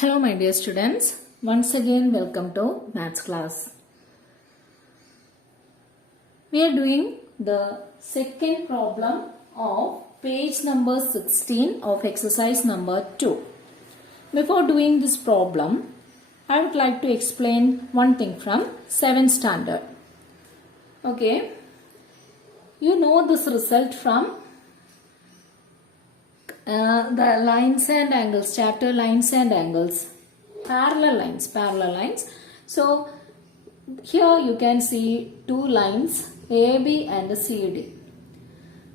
Hello my dear students, once again welcome to maths class. We are doing the second problem of page number 16 of exercise number 2. Before doing this problem, I would like to explain one thing from 7th standard. Okay, you know this result from the lines and angles, chapter lines and angles, parallel lines. So here you can see two lines AB and CD.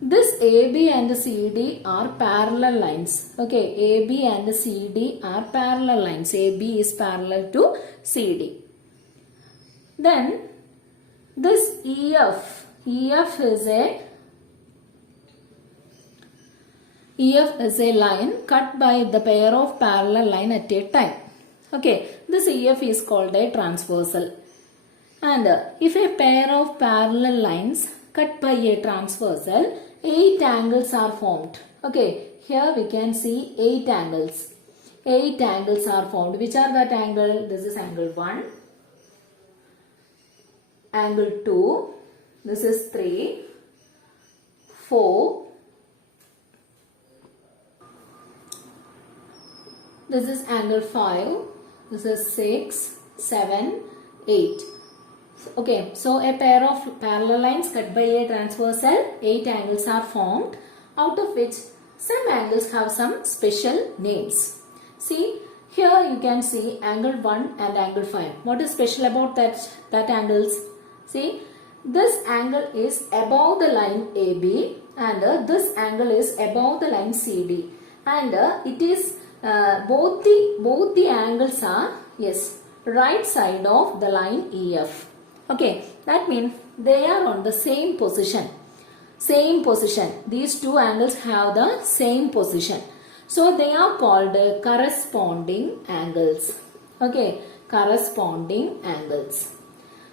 This AB and CD are parallel lines. Okay, AB and CD are parallel lines. AB is parallel to CD. Then this EF is a line cut by the pair of parallel line at a time. Okay, this EF is called a transversal. And if a pair of parallel lines cut by a transversal, 8 angles are formed. Okay, here we can see 8 angles. 8 angles are formed. Which are that angle? This is angle 1, angle 2, this is 3, 4, this is angle 5, this is 6, 7, 8. Okay, so a pair of parallel lines cut by a transversal, 8 angles are formed, out of which some angles have some special names. See, here you can see angle 1 and angle 5. What is special about that angles? See, this angle is above the line AB and this angle is above the line CD, and it is both the angles are right side of the line EF. Okay, that means they are on the same position. These two angles have the same position. So they are called corresponding angles. Okay, corresponding angles.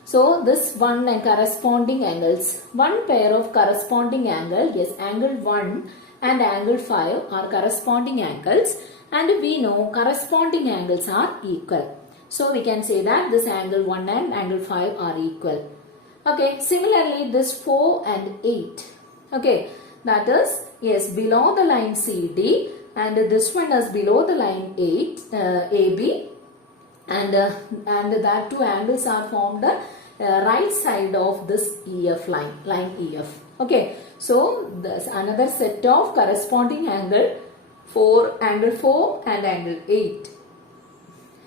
So this one and corresponding angles. One pair of corresponding angle, angle 1 and angle 5 are corresponding angles. And we know corresponding angles are equal. So we can say that this angle 1 and angle 5 are equal. Okay, similarly this 4 and 8. Okay, that is below the line CD, and this one is below the line 8 AB, and that two angles are formed right side of this EF line EF. Okay, so there's another set of corresponding angle for angle 4 and angle 8.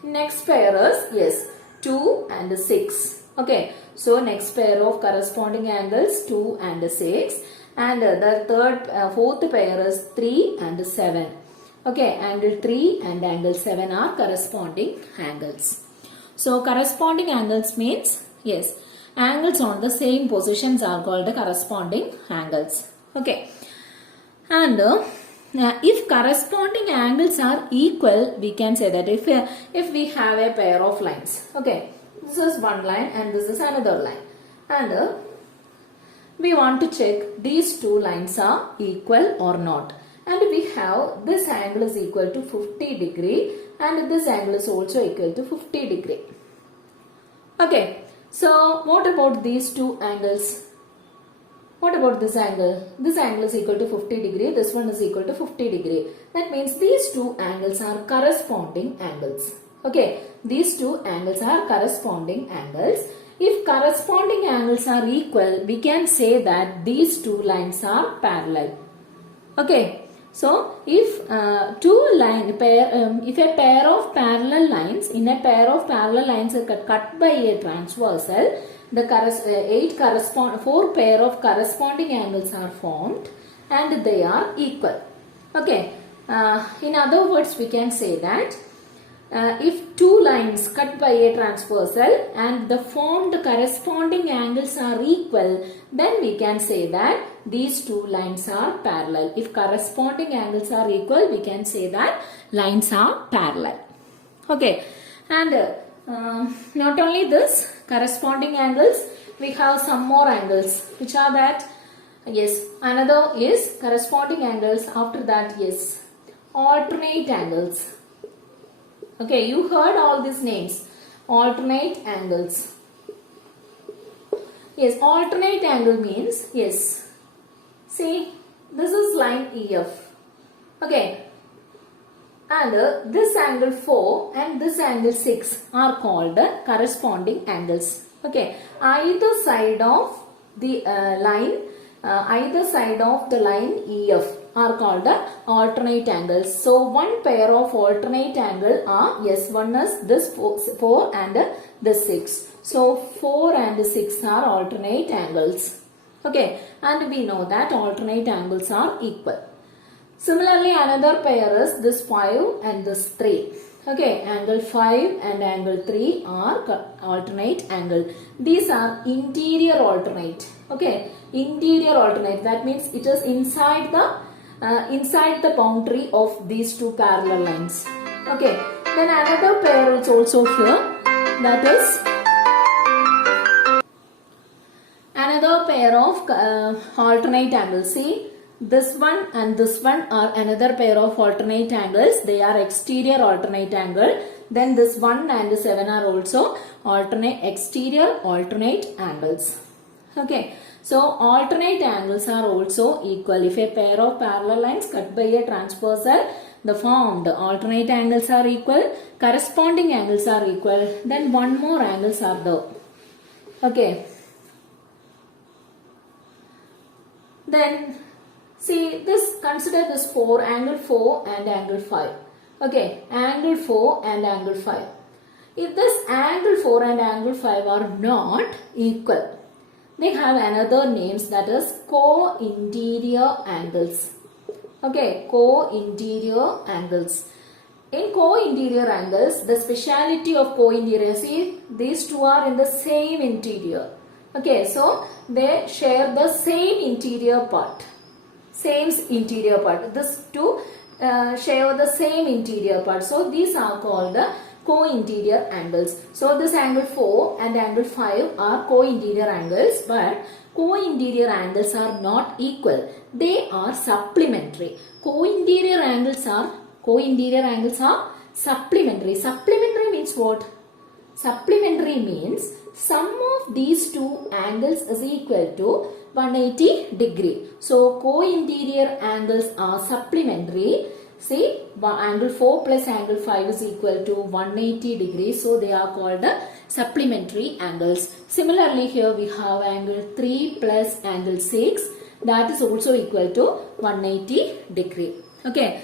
Next pair is 2 and 6. Okay, so next pair of corresponding angles 2 and 6, and the fourth pair is 3 and 7. Okay, angle 3 and angle 7 are corresponding angles. So corresponding angles means angles on the same positions are called corresponding angles. Okay, and if corresponding angles are equal, we can say that if we have a pair of lines, okay, this is one line and this is another line, and we want to check these two lines are equal or not, and we have this angle is equal to 50 degree and this angle is also equal to 50 degree. Okay, so what about these two angles? What about this angle? This angle is equal to 50 degree. This one is equal to 50 degree. That means these two angles are corresponding angles. Okay, these two angles are corresponding angles. If corresponding angles are equal, we can say that these two lines are parallel. Okay, so if if a pair of parallel lines are cut by a transversal, the four pair of corresponding angles are formed and they are equal. Okay, in other words we can say that if two lines cut by a transversal and the formed corresponding angles are equal, then we can say that these two lines are parallel. If corresponding angles are equal, we can say that lines are parallel. Okay, and not only this corresponding angles, we have some more angles. Which are that? Another is corresponding angles. After that, alternate angles. Okay, you heard all these names. Alternate angles. Yes, alternate angle means, yes. See, this is line EF. Okay. And this angle 4 and this angle 6 are called corresponding angles. Okay. Either side of the line EF are called alternate angles. So one pair of alternate angle are, yes, one is this 4 and this 6. So 4 and 6 are alternate angles. Okay, and we know that alternate angles are equal. Similarly, another pair is this 5 and this 3. Okay, angle 5 and angle 3 are alternate angle. These are interior alternate. Okay, interior alternate. That means it is inside the boundary of these two parallel lines. Okay, then another pair is also here. That is another pair of alternate angles. See, this one and this one are another pair of alternate angles. They are exterior alternate angle. Then this 1 and 7 are also exterior alternate angles. Okay. So alternate angles are also equal. If a pair of parallel lines cut by a transversal, the formed alternate angles are equal. Corresponding angles are equal. Then one more angles are there. Okay. Then see this, consider this angle 4 and angle 5. Okay, angle 4 and angle 5. If this angle 4 and angle 5 are not equal, they have another names, that is co-interior angles. Okay, co-interior angles. In co-interior angles, the speciality of co-interior, see these two are in the same interior. Okay, so they share the same interior part. Same interior part. This two share the same interior part. So these are called co-interior angles. So this angle 4 and angle 5 are co-interior angles, but co-interior angles are not equal. They are supplementary. Co-interior angles are supplementary. Supplementary means what? Supplementary means sum of these two angles is equal to 180 degree. So co-interior angles are supplementary. See, angle 4 plus angle 5 is equal to 180 degrees. So they are called supplementary angles. Similarly, here we have angle 3 plus angle 6. That is also equal to 180 degree. Okay.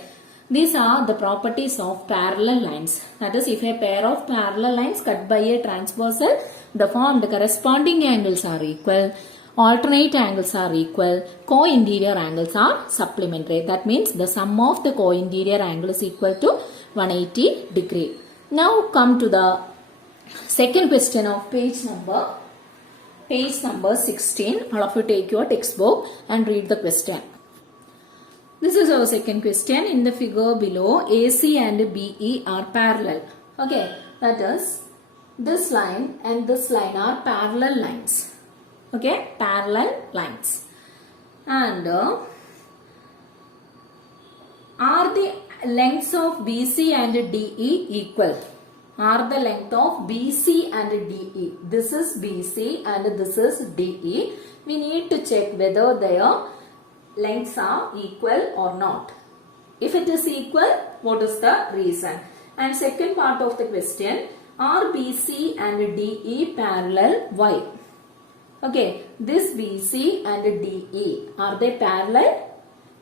These are the properties of parallel lines. That is, if a pair of parallel lines cut by a transversal, the formed corresponding angles are equal. Alternate angles are equal. Co-interior angles are supplementary. That means the sum of the co-interior angle is equal to 180 degree. Now come to the second question of page number 16. All of you take your textbook and read the question. This is our second question. In the figure below, AC and BE are parallel. Okay, that is, this line and this line are parallel lines. Okay, parallel lines. And are the lengths of BC and DE equal? Are the length of BC and DE? This is BC and this is DE. We need to check whether their lengths are equal or not. If it is equal, what is the reason? And second part of the question, are BC and DE parallel? Why? Okay, this BC and DE, are they parallel?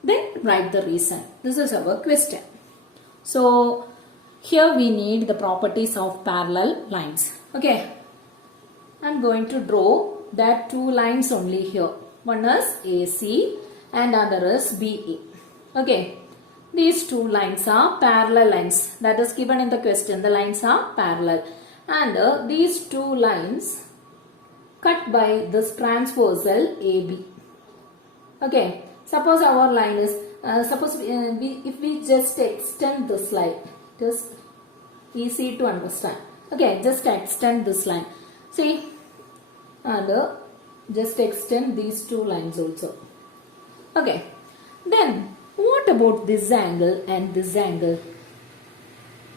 Then write the reason. This is our question. So, here we need the properties of parallel lines. Okay, I am going to draw that two lines only here. One is AC and other is BE. Okay, these two lines are parallel lines. That is given in the question. The lines are parallel. And these two lines cut by this transversal AB. Okay, suppose our line is, if we just extend this line, just easy to understand. Okay, just extend this line. See, and just extend these two lines also. Okay, then what about this angle and this angle?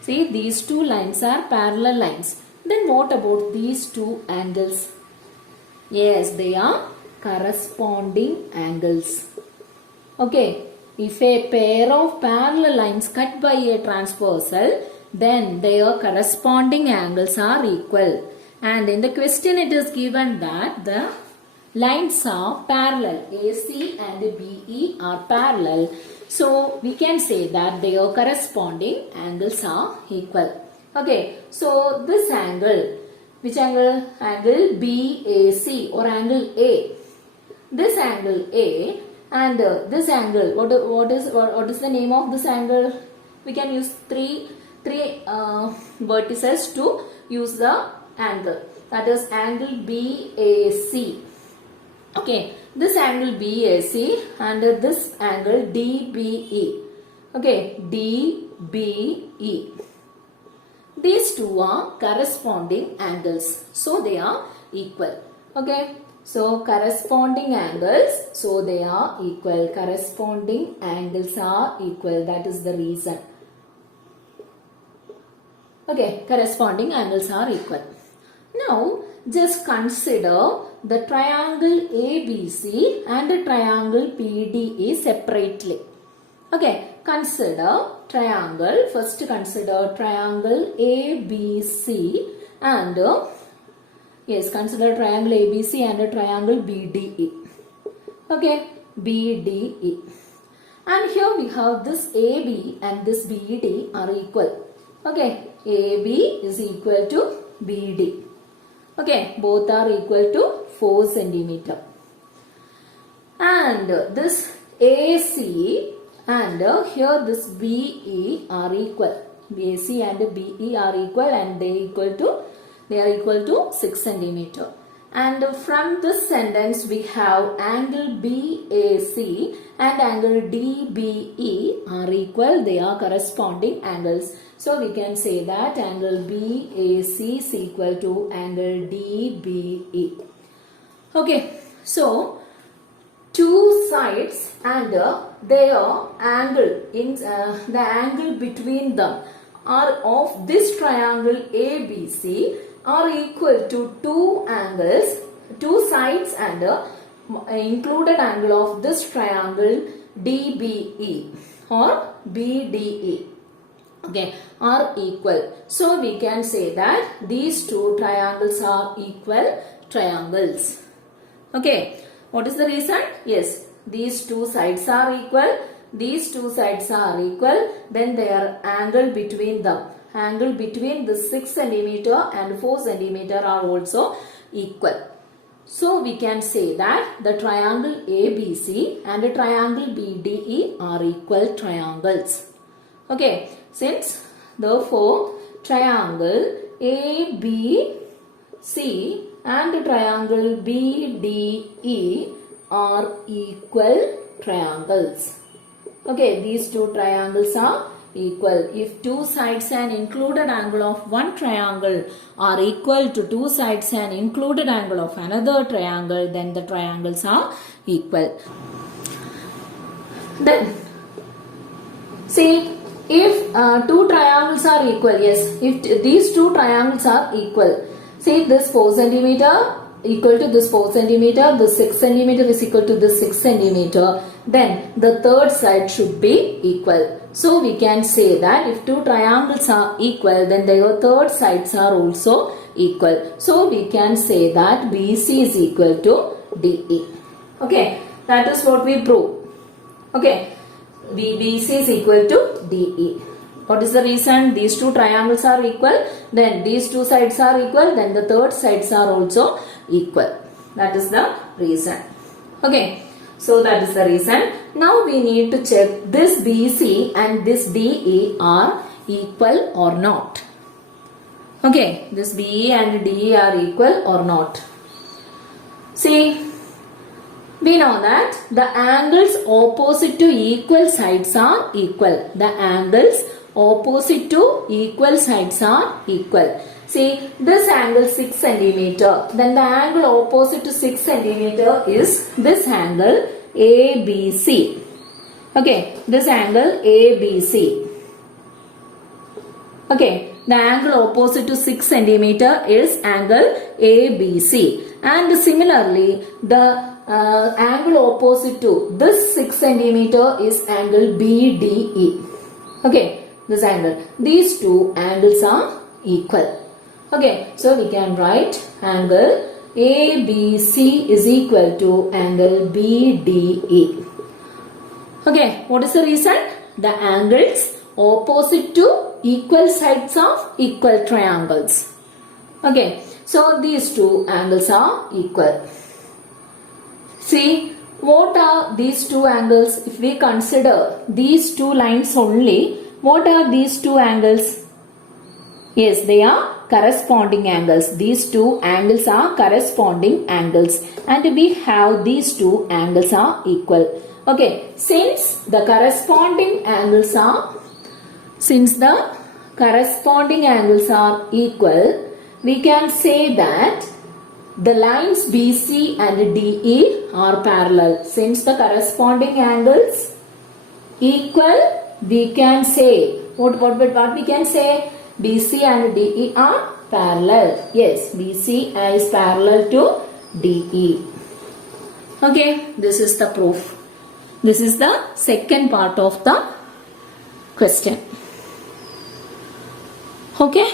See, these two lines are parallel lines. Then what about these two angles? Yes, they are corresponding angles. Okay, if a pair of parallel lines cut by a transversal, then their corresponding angles are equal. And in the question it is given that the lines are parallel. AC and BE are parallel. So we can say that their corresponding angles are equal. Okay, so this angle, which angle? Angle BAC or angle A. This angle A and this angle, what is the name of this angle? We can use three vertices to use the angle. That is angle BAC. Okay, this angle BAC and this angle DBE. Okay, DBE. These two are corresponding angles. So they are equal. Okay, so corresponding angles. So they are equal. Corresponding angles are equal. That is the reason. Okay, corresponding angles are equal. Now, just consider the triangle ABC and the triangle PDE separately. Okay, consider triangle. First consider triangle ABC and yes, consider triangle ABC and a triangle BDE. Okay, BDE. And here we have this AB and this BD are equal. Okay, AB is equal to BD. Okay, both are equal to 4 centimeter. And this AC and here this BE are equal. AC and BE are equal and they are equal to 6 centimeter. And from this sentence we have angle BAC and angle DBE are equal. They are corresponding angles. So we can say that angle BAC is equal to angle DBE. Okay, so two sides and their angle the angle between them are of this triangle ABC are equal to two sides and included angle of this triangle DBE or BDE. Okay, are equal. So we can say that these two triangles are equal triangles. Okay, what is the reason? Yes, these two sides are equal. These two sides are equal. Then their angle between them, angle between the 6 centimeter and 4 centimeter are also equal. So we can say that the triangle ABC and the triangle BDE are equal triangles. Okay, since therefore triangle ABC and triangle BDE are equal triangles. Okay, these two triangles are equal. If two sides and included angle of one triangle are equal to two sides and included angle of another triangle, then the triangles are equal. Then see, if two triangles are equal, yes, if these two triangles are equal, see this 4 centimeter equal to this 4 centimeter, this 6 centimeter is equal to this 6 centimeter, then the third side should be equal. So we can say that if two triangles are equal, then their third sides are also equal. So we can say that BC is equal to DE. Okay, that is what we prove. Okay, BC is equal to DE. What is the reason? These two triangles are equal, then these two sides are equal, then the third sides are also equal. That is the reason. Okay, so that is the reason. Now we need to check this BC and this DE are equal or not. Okay, this BE and DE are equal or not. See, we know that the angles opposite to equal sides are equal. The angles opposite to equal sides are equal. See, this angle 6 centimeter. Then the angle opposite to 6 centimeter is this angle ABC. Okay, this angle ABC. Okay, the angle opposite to 6 centimeter is angle ABC. And similarly, the angle opposite to this 6 centimeter is angle BDE. Okay, this angle. These two angles are equal. Okay, so we can write angle ABC is equal to angle BDE. Okay, what is the reason? The angles opposite to equal sides of equal triangles. Okay, so these two angles are equal. See, what are these two angles? If we consider these two lines only, what are these two angles? Yes, they are corresponding angles. These two angles are corresponding angles. And we have these two angles are equal. Okay, since the corresponding angles are equal, we can say that the lines BC and DE are parallel. Since the corresponding angles equal, we can say, what we can say? BC and DE are parallel. Yes, BC is parallel to DE. Okay, this is the proof. This is the second part of the question. Okay.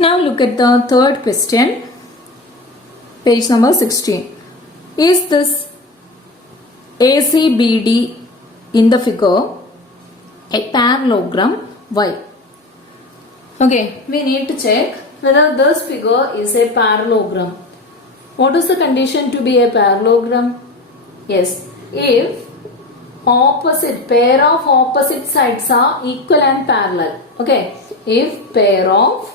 Now look at the third question. Page number 16. Is this ACBD in the figure a parallelogram? Why? Okay, we need to check whether this figure is a parallelogram. What is the condition to be a parallelogram? Yes, if pair of opposite sides are equal and parallel. Okay, if pair of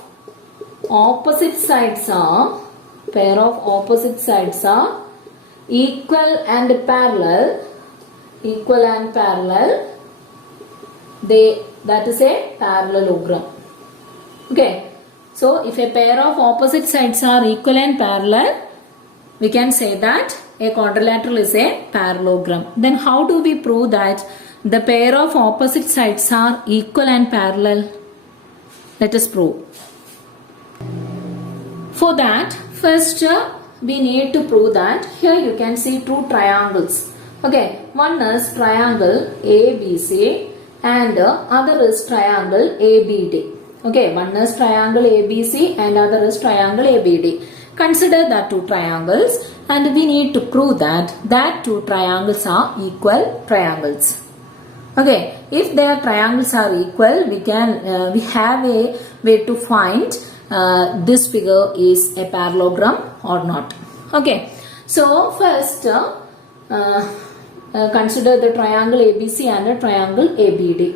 opposite sides are equal and parallel, that is a parallelogram. Okay, so if a pair of opposite sides are equal and parallel, we can say that a quadrilateral is a parallelogram. Then how do we prove that the pair of opposite sides are equal and parallel? Let us prove. For that, first we need to prove that here you can see two triangles. Okay, one is triangle ABC and other is triangle ABD. Okay, one is triangle ABC and other is triangle ABD. Consider that two triangles and we need to prove that two triangles are equal triangles. Okay, if their triangles are equal, we have a way to find this figure is a parallelogram or not. Okay, so first consider the triangle ABC and the triangle ABD.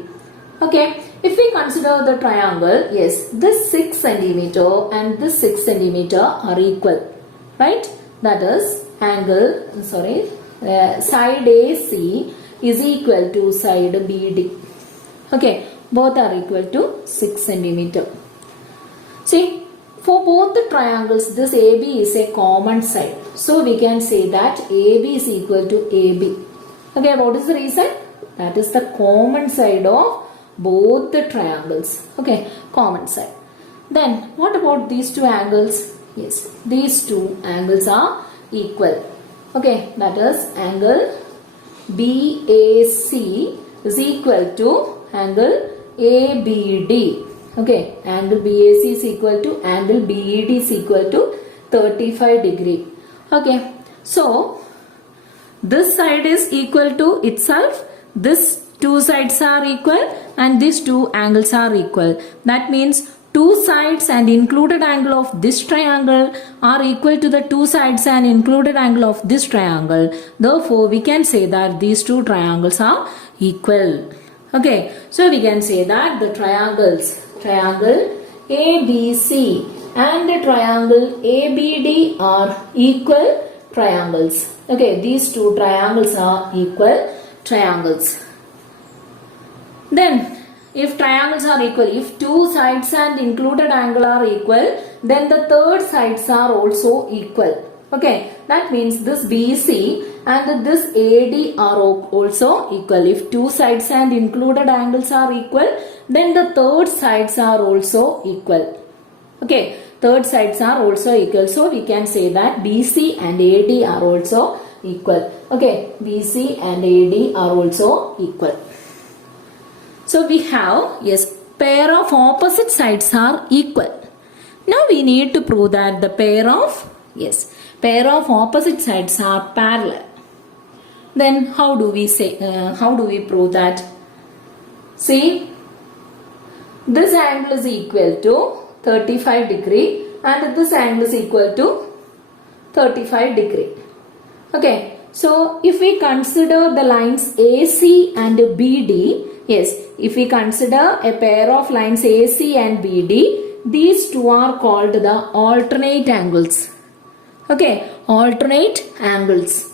Okay, if we consider the triangle, yes, this 6 centimeter and this 6 centimeter are equal, right? That is side AC is equal to side BD. Okay, both are equal to 6 centimeter. See, for both the triangles, this AB is a common side. So we can say that AB is equal to AB. Okay, what is the reason? That is the common side of both the triangles. Okay, common side. Then what about these two angles? Yes, these two angles are equal. Okay, that is angle BAC is equal to angle ABD. Okay, angle BAC is equal to angle BED is equal to 35 degree. Okay, so this side is equal to itself. This two sides are equal and these two angles are equal. That means two sides and included angle of this triangle are equal to the two sides and included angle of this triangle. Therefore, we can say that these two triangles are equal. Okay, so we can say that the triangle ABC and the triangle ABD are equal triangles. Okay, these two triangles are equal triangles. Then, if triangles are equal, if two sides and included angle are equal, then the third sides are also equal. Okay, that means this BC and this AD are also equal. If two sides and included angles are equal, then the third sides are also equal. Okay, third sides are also equal. So we can say that BC and AD are also equal. Okay, BC and AD are also equal. So we have, yes, pair of opposite sides are equal. Now we need to prove that the pair of opposite sides are parallel. Then how do we prove that? See, this angle is equal to 35 degree and this angle is equal to 35 degree. Okay, so if we consider the lines AC and BD, yes, if we consider a pair of lines AC and BD, these two are called the alternate angles. Okay, alternate angles.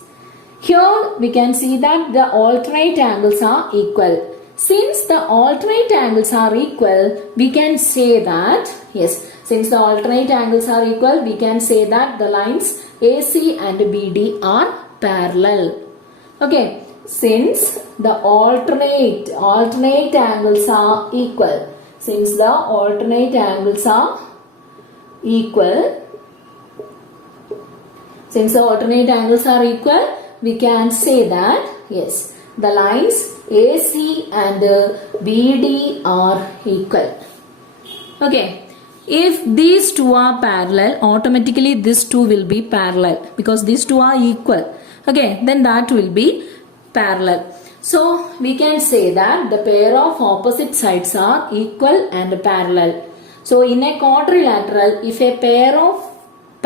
Here we can see that the alternate angles are equal. Since the alternate angles are equal, we can say that, yes, since the alternate angles are equal, we can say that the lines AC and BD are parallel. Okay, since the alternate angles are equal, since the alternate angles are equal, we can say that, yes, the lines AC and BD are equal. Okay, if these two are parallel, automatically these two will be parallel because these two are equal. Okay, then that will be parallel. So we can say that the pair of opposite sides are equal and parallel. So in a quadrilateral, if a pair of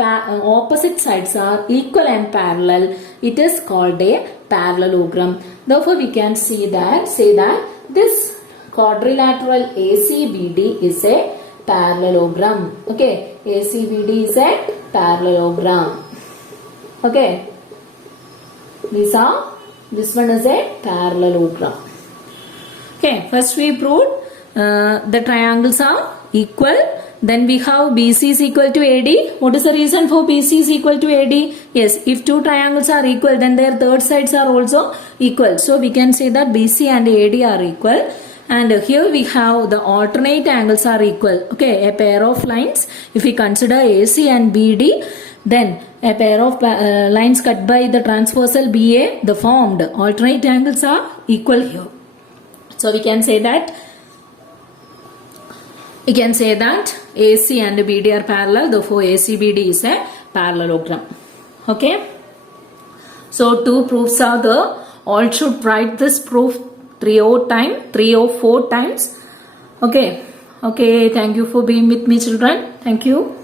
opposite sides are equal and parallel, it is called a parallelogram. Therefore we can say that this quadrilateral ACBD is a parallelogram. Okay, ACBD is a parallelogram. Okay, this one is a parallelogram. Okay, first we proved the triangles are equal. Then we have BC is equal to AD. What is the reason for BC is equal to AD? Yes, if two triangles are equal, then their third sides are also equal. So we can say that BC and AD are equal. And here we have the alternate angles are equal. Okay, a pair of lines. If we consider AC and BD, then a pair of lines cut by the transversal BA, the formed alternate angles are equal here. So we can say that AC and BD are parallel, therefore ACBD is a parallelogram. Okay. So two proofs are there. All should write this proof 3 or 4 times. Okay. Okay. Thank you for being with me, children. Thank you.